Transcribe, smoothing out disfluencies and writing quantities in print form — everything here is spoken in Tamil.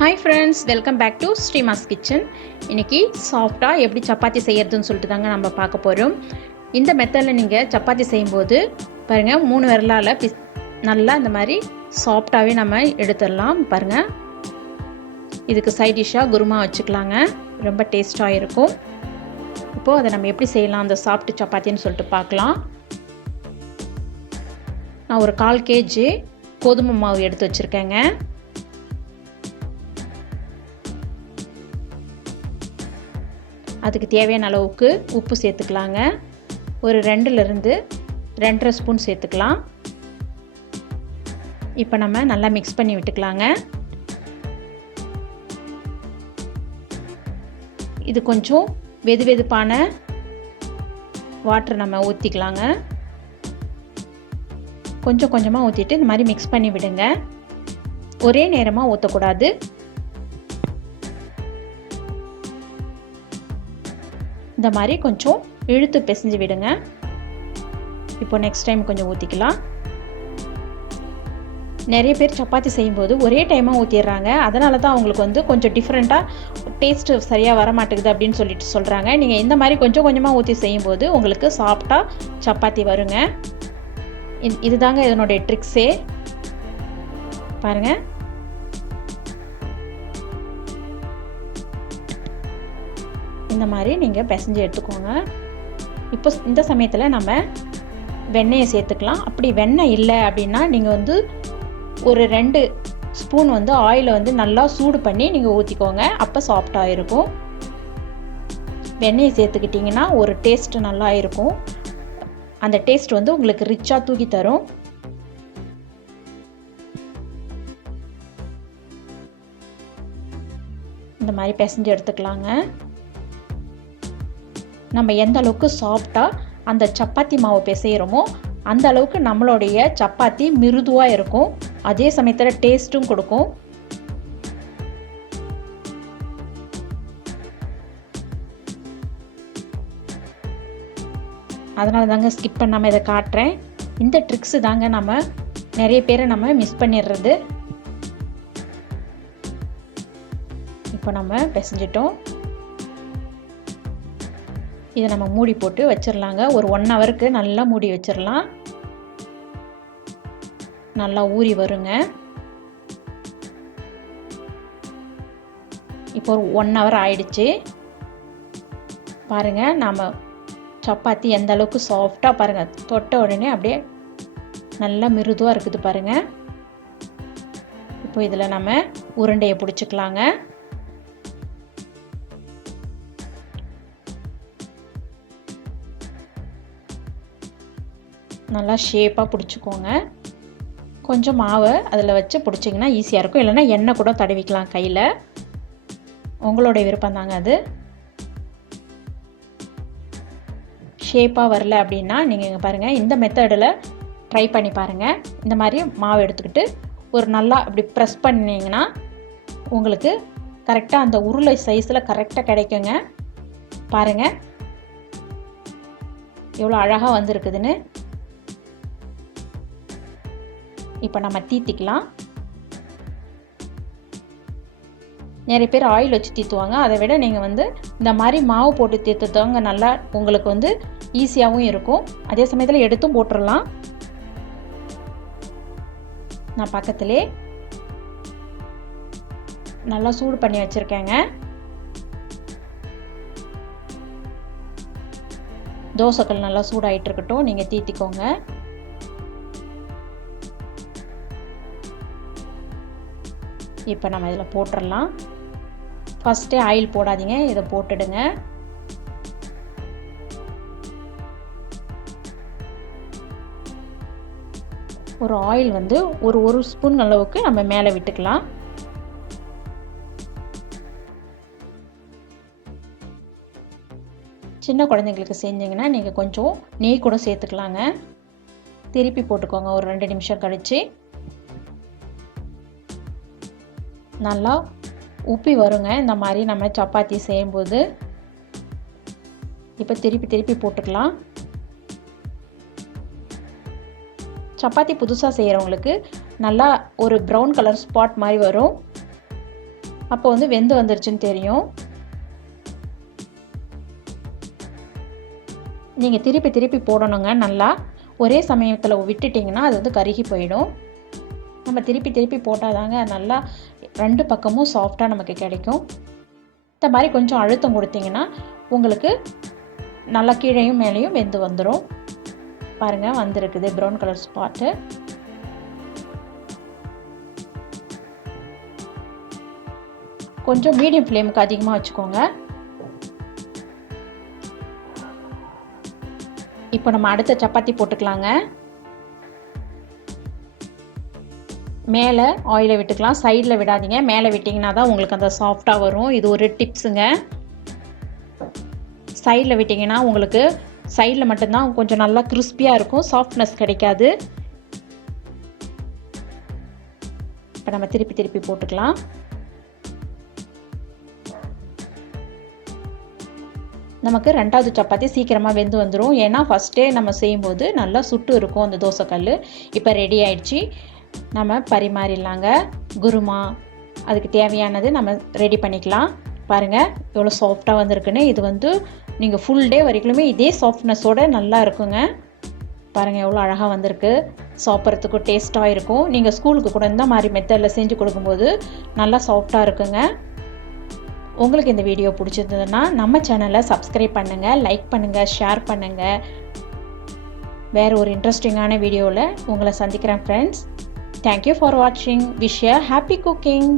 Hi friends, welcome back to Sreemas kitchen. இன்றைக்கி சாஃப்டாக எப்படி சப்பாத்தி செய்கிறதுன்னு சொல்லிட்டு தாங்க நம்ம பார்க்க போகிறோம். இந்த மெத்தடில் நீங்கள் சப்பாத்தி செய்யும்போது பாருங்கள், 3 விரலால் நல்லா இந்த மாதிரி சாஃப்டாகவே நம்ம எடுத்துடலாம். பாருங்கள், இதுக்கு சைட் டிஷ்ஷாக குருமா வச்சுக்கலாங்க. ரொம்ப டேஸ்ட்டாக இருக்கும். இப்போது அதை நம்ம எப்படி செய்யலாம் அந்த சாஃப்ட் சப்பாத்தின்னு சொல்லிட்டு பார்க்கலாம். நான் ஒரு 1/4 kg கோதுமை மாவு எடுத்து வச்சுருக்கேங்க. அதுக்கு தேவையான அளவுக்கு உப்பு சேர்த்துக்கலாங்க. ஒரு 2லிருந்து 2.5 ஸ்பூன் சேர்த்துக்கலாம். இப்போ நம்ம நல்லா மிக்ஸ் பண்ணி விட்டுக்கலாங்க. இது கொஞ்சம் வெதுவெதுப்பான வாட்டர் நம்ம ஊற்றிக்கலாங்க. கொஞ்சம் கொஞ்சமாக ஊற்றிட்டு இந்த மாதிரி மிக்ஸ் பண்ணி விடுங்க. ஒரே நேரமாக ஊற்றக்கூடாது. இந்த மாதிரி கொஞ்சம் இழுத்து பிசைஞ்சு விடுங்க. இப்போ நெக்ஸ்ட் டைம் கொஞ்சம் ஊற்றிக்கலாம். நிறைய பேர் சப்பாத்தி செய்யும்போது ஒரே டைமாக ஊற்றிடுறாங்க. அதனால தான் அவங்களுக்கு கொஞ்சம் டிஃப்ரெண்ட்டாக டேஸ்ட்டு சரியாக வர மாட்டேங்குது அப்படின்னு சொல்லிட்டு சொல்கிறாங்க. நீங்கள் இந்த மாதிரி கொஞ்சம் கொஞ்சமாக ஊற்றி செய்யும்போது உங்களுக்கு சாஃப்டாக சப்பாத்தி வருங்க. இதுதாங்க இதனுடைய ட்ரிக்ஸே. பாருங்கள், இந்த மாதிரி நீங்கள் பிசைஞ்சு எடுத்துக்கோங்க. இப்போ இந்த சமயத்தில் நம்ம வெண்ணெயை சேர்த்துக்கலாம். அப்படி வெண்ணெய் இல்லை அப்படின்னா நீங்கள் ஒரு 2 ஸ்பூன் ஆயிலை நல்லா சூடு பண்ணி நீங்கள் ஊற்றிக்கோங்க. அப்போ சாஃப்டாக இருக்கும். வெண்ணெயை சேர்த்துக்கிட்டிங்கன்னா ஒரு டேஸ்ட்டு நல்லா இருக்கும். அந்த டேஸ்ட் உங்களுக்கு ரிச்சாக தூக்கி தரும். இந்த மாதிரி பிசைஞ்சு எடுத்துக்கலாங்க. நம்ம எந்த அளவுக்கு சாஃப்டாக அந்த சப்பாத்தி மாவு பிசைகிறோமோ அந்த அளவுக்கு நம்மளுடைய சப்பாத்தி மிருதுவாக இருக்கும். அதே சமயத்தில் டேஸ்ட்டும் கொடுக்கும். அதனால தாங்க ஸ்கிப் பண்ணாமல் இதை காட்டுறேன். இந்த ட்ரிக்ஸு தாங்க நிறைய பேரை நம்ம மிஸ் பண்ணிடுறது. இப்போ நம்ம பிசைஞ்சிட்டோம். இதை நம்ம மூடி போட்டு வச்சிடலாங்க. ஒரு 1 ஹவருக்கு நல்லா மூடி வச்சிடலாம். நல்லா ஊறி வருங்க. இப்போ ஒரு 1 ஹவர் ஆயிடுச்சு. பாருங்கள், நம்ம சப்பாத்தி எந்த அளவுக்கு சாஃப்டாக பாருங்கள், தொட்ட உடனே அப்படியே நல்லா மிருதுவாக இருக்குது பாருங்கள். இப்போ இதில் நம்ம உருண்டையை பிடிச்சிக்கலாங்க. நல்லா ஷேப்பாக பிடிச்சிக்கோங்க. கொஞ்சம் மாவை அதில் வச்சு பிடிச்சிங்கன்னா ஈஸியாக இருக்கும். இல்லைன்னா எண்ணெய் கூட தடவிக்கலாம் கையில். உங்களுடைய விருப்பம் தாங்க அது. ஷேப்பாக வரல அப்படின்னா நீங்கள் இங்கே பாருங்கள், இந்த மெத்தடில் ட்ரை பண்ணி பாருங்கள். இந்த மாதிரி மாவு எடுத்துக்கிட்டு ஒரு நல்லா அப்படி ப்ரெஸ் பண்ணிங்கன்னா உங்களுக்கு கரெக்டாக அந்த உருளை சைஸில் கரெக்டாக கிடைக்குங்க. பாருங்கள் எவ்வளோ அழகாக வந்திருக்குதுன்னு. இப்போ நம்ம தீத்திக்கலாம். நிறைய பேர் ஆயில் வச்சு தீத்துவாங்க. அதை விட நீங்கள் இந்த மாதிரி மாவு போட்டு தீர்த்துத்தவங்க நல்லா உங்களுக்கு ஈஸியாகவும் இருக்கும். அதே சமயத்தில் எடுத்தும் போட்டுடலாம். நான் பக்கத்திலே நல்லா சூடு பண்ணி வச்சுருக்கேங்க. தோசைக்கல் நல்லா சூடாகிட்டு இருக்கட்டும். நீங்கள் தீத்திக்கோங்க. இப்போ நம்ம இதில் போட்டுடலாம். ஃபஸ்ட்டே ஆயில் போடாதீங்க, இதை போட்டுடுங்க. ஒரு ஆயில் ஒரு ஸ்பூன் அளவுக்கு நம்ம மேலே விட்டுக்கலாம். சின்ன குழந்தைங்களுக்கு செஞ்சிங்கன்னா நீங்கள் கொஞ்சம் நெய் கூட சேர்த்துக்கலாங்க. திருப்பி போட்டுக்கோங்க ஒரு 2 நிமிஷம் கழித்து. நல்லா உப்பி வருங்க இந்த மாதிரி நம்ம சப்பாத்தி செய்யும்போது. இப்போ திருப்பி போட்டுக்கலாம். சப்பாத்தி புதுசாக செய்கிறவங்களுக்கு நல்லா ஒரு ப்ரௌன் கலர் ஸ்பாட் மாதிரி வரும். அப்போ வந்து வெந்து வந்துருச்சுன்னு தெரியும். நீங்கள் திருப்பி திருப்பி போடணுங்க. நல்லா ஒரே சமயத்தில் விட்டுட்டிங்கன்னா அது வந்து கருகி போயிடும். நம்ம திருப்பி திருப்பி போட்டால் தாங்க நல்லா 2 பக்கமும் சாஃப்டாக நமக்கு கிடைக்கும். இந்த மாதிரி கொஞ்சம் அழுத்தம் கொடுத்தீங்கன்னா உங்களுக்கு நல்லா கீழையும் மேலேயும் வெந்து வந்துடும். பாருங்கள், வந்திருக்குது ப்ரௌன் கலர் ஸ்பாட்டு. கொஞ்சம் மீடியம் ஃப்ளேமுக்கு அதிகமாக வச்சுக்கோங்க. இப்போ நம்ம அடுத்த சப்பாத்தி போட்டுக்கலாங்க. மேலே ஆயிலை விட்டுக்கலாம், சைடில் விடாதீங்க. மேலே விட்டிங்கன்னா தான் உங்களுக்கு அந்த சாஃப்டாக வரும். இது ஒரு டிப்ஸுங்க. சைடில் விட்டிங்கன்னா உங்களுக்கு சைடில் மட்டும்தான் கொஞ்சம் நல்லா கிறிஸ்பியாக இருக்கும், சாஃப்ட்னஸ் கிடைக்காது. இப்போ நம்ம திருப்பி திருப்பி போட்டுக்கலாம். நமக்கு 2வது சப்பாத்தி சீக்கிரமாக வெந்து வந்துடும். ஏன்னா ஃபஸ்ட்டே நம்ம செய்யும்போது நல்லா சுட்டு இருக்கும் அந்த தோசைக்கல். இப்போ ரெடி ஆயிடுச்சு, நம்ம பரிமாறிடலாங்க. குருமா அதுக்கு தேவையானது நம்ம ரெடி பண்ணிக்கலாம். பாருங்கள் எவ்வளோ சாஃப்டாக வந்திருக்குன்னு. இது வந்து நீங்கள் ஃபுல் டே வரைக்குமே இதே சாஃப்ட்னஸோடு நல்லா இருக்குங்க. பாருங்கள் எவ்வளோ அழகாக வந்திருக்கு. சாப்பிட்றதுக்கு டேஸ்ட்டாக இருக்கும். நீங்கள் ஸ்கூலுக்கு கூட இந்த மாதிரி மெத்தடில் செஞ்சு கொடுக்கும்போது நல்லா சாஃப்டாக இருக்குங்க. உங்களுக்கு இந்த வீடியோ பிடிச்சிருந்ததுன்னா நம்ம சேனலை சப்ஸ்கிரைப் பண்ணுங்கள், லைக் பண்ணுங்கள், ஷேர் பண்ணுங்கள். வேறு ஒரு இன்ட்ரெஸ்டிங்கான வீடியோவில் உங்களை சந்திக்கிறேன் ஃப்ரெண்ட்ஸ். தேங்க்யூ ஃபார் வாட்சிங். Wish you happy cooking.